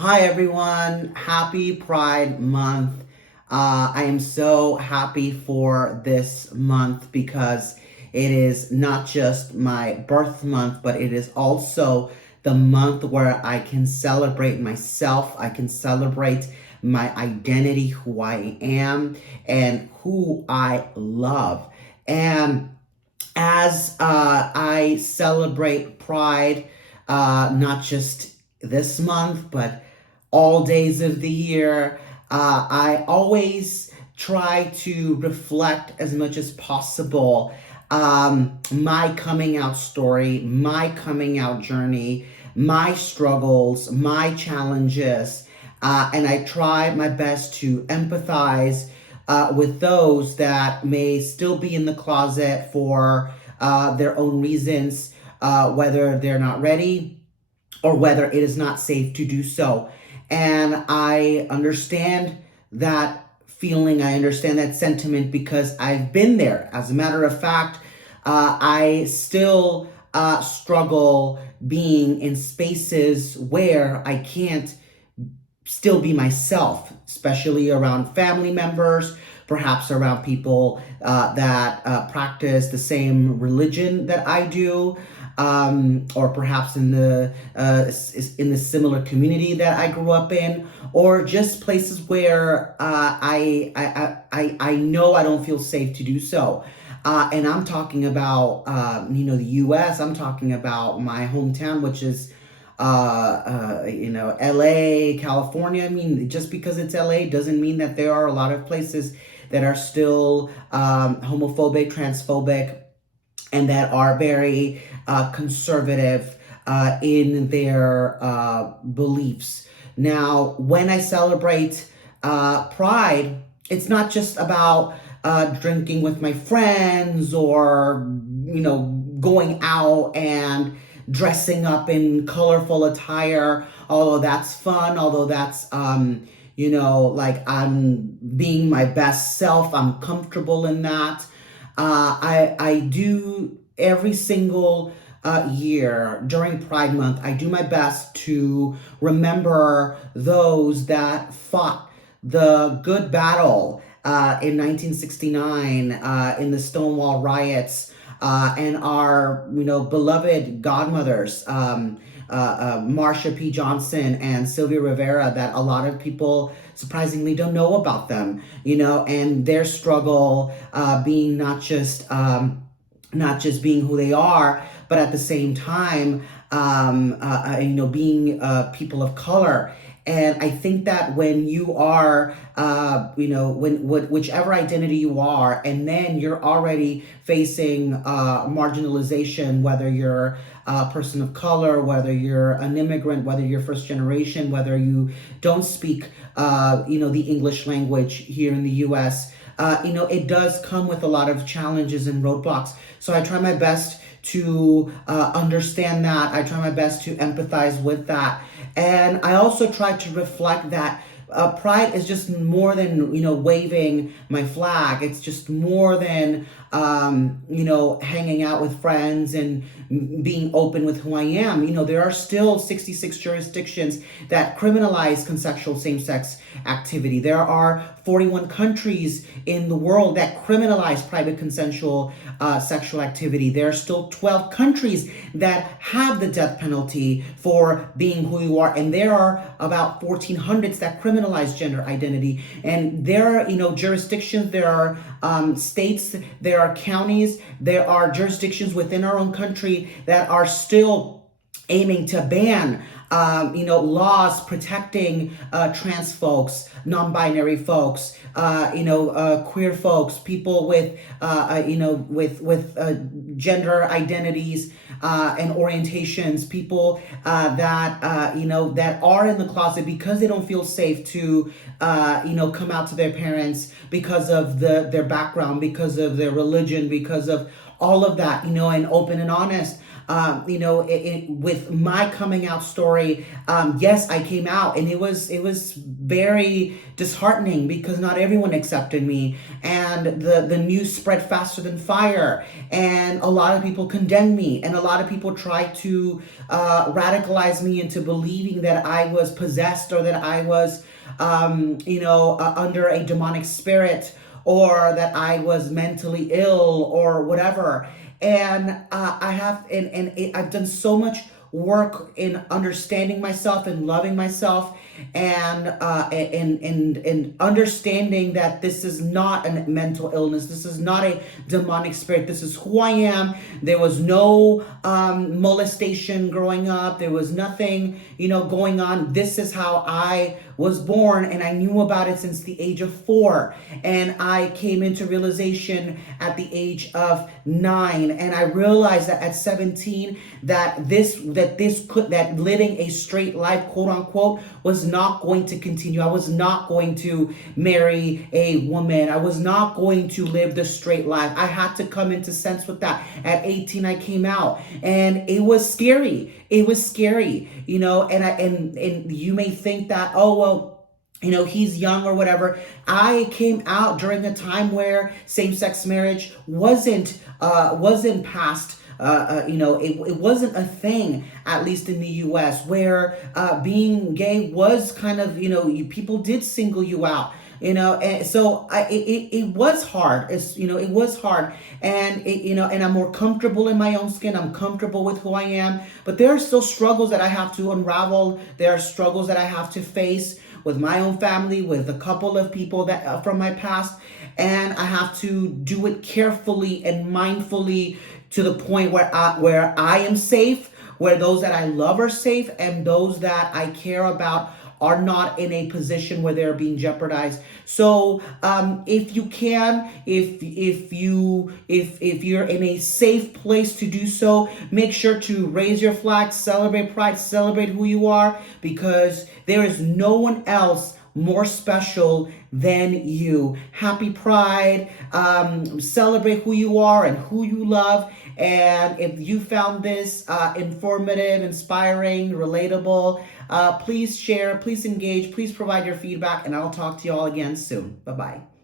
Hi everyone, happy Pride Month. I am so happy for this month because it is not just my birth month, but it is also the month where I can celebrate myself. I can celebrate my identity, who I am, and who I love. And as I celebrate Pride, not just this month, but all days of the year, I always try to reflect as much as possible my coming out story, my coming out journey, my struggles, my challenges, and I try my best to empathize with those that may still be in the closet for their own reasons, whether they're not ready or whether it is not safe to do so. And I understand that feeling, I understand that sentiment because I've been there. As a matter of fact, I still struggle being in spaces where I can't still be myself, especially around family members, perhaps around people that practice the same religion that I do, or perhaps in the similar community that I grew up in, or just places where I know I don't feel safe to do so. And I'm talking about the U.S. I'm talking about my hometown, which is LA, California. I mean, just because it's LA doesn't mean that there are a lot of places that are still homophobic, transphobic, and that are very conservative in their beliefs. Now, when I celebrate Pride, it's not just about drinking with my friends or, going out and dressing up in colorful attire, although that's fun, although that's, like I'm being my best self, I'm comfortable in that. I do every single year during Pride Month. I do my best to remember those that fought the good battle in 1969 in the Stonewall riots, and our beloved godmothers. Marsha P. Johnson and Sylvia Rivera, that a lot of people surprisingly don't know about them, and their struggle being not just being who they are, but at the same time, being people of color. And I think that when you are, whichever identity you are, and then you're already facing marginalization, whether you're a person of color, whether you're an immigrant, whether you're first generation, whether you don't speak, the English language here in the U.S., it does come with a lot of challenges and roadblocks. So I try my best to understand that. I try my best to empathize with that. And I also try to reflect that pride is just more than, waving my flag. It's just more than, hanging out with friends and being open with who I am. There are still 66 jurisdictions that criminalize consensual same-sex activity. There are 41 countries in the world that criminalize private consensual sexual activity. There are still 12 countries that have the death penalty for being who you are. And there are about 1,400s that criminalize gender identity. And there are, jurisdictions, there are states, there are counties, there are jurisdictions within our own country that are still aiming to ban laws protecting trans folks, non-binary folks, queer folks, people with gender identities and orientations, people that that are in the closet because they don't feel safe to come out to their parents because of their background, because of their religion, because of all of that, and open and honest. with my coming out story, yes, I came out, and it was very disheartening because not everyone accepted me, and the news spread faster than fire, and a lot of people condemned me, and a lot of people tried to radicalize me into believing that I was possessed, or that I was under a demonic spirit, or that I was mentally ill or whatever. And I've done so much work in understanding myself and loving myself, and understanding that this is not a mental illness, this is not a demonic spirit, this is who I am. There was no molestation growing up, there was nothing going on. This is how I was born, and I knew about it since the age of 4, and I came into realization at the age of 9, and I realized that at 17 that living a straight life, quote unquote, was not going to continue. I was not going to marry a woman. I was not going to live the straight life. I had to come into sense with that. At 18, I came out, and it was scary. It was scary, and you may think that, oh, well, he's young or whatever. I came out during a time where same-sex marriage wasn't passed. It wasn't a thing, at least in the U.S., where being gay was kind of, people did single you out. And so it was hard. It was hard, and and I'm more comfortable in my own skin. I'm comfortable with who I am, but there are still struggles that I have to unravel. There are struggles that I have to face with my own family, with a couple of people that from my past, and I have to do it carefully and mindfully, to the point where I am safe, where those that I love are safe, and those that I care about are not in a position where they're being jeopardized. So if you can, if you're in a safe place to do so, make sure to raise your flag, celebrate pride, celebrate who you are, because there is no one else more special than you. Happy Pride. Celebrate who you are and who you love. And if you found this informative, inspiring, relatable, please share, please engage, please provide your feedback, and I'll talk to you all again soon. Bye-bye.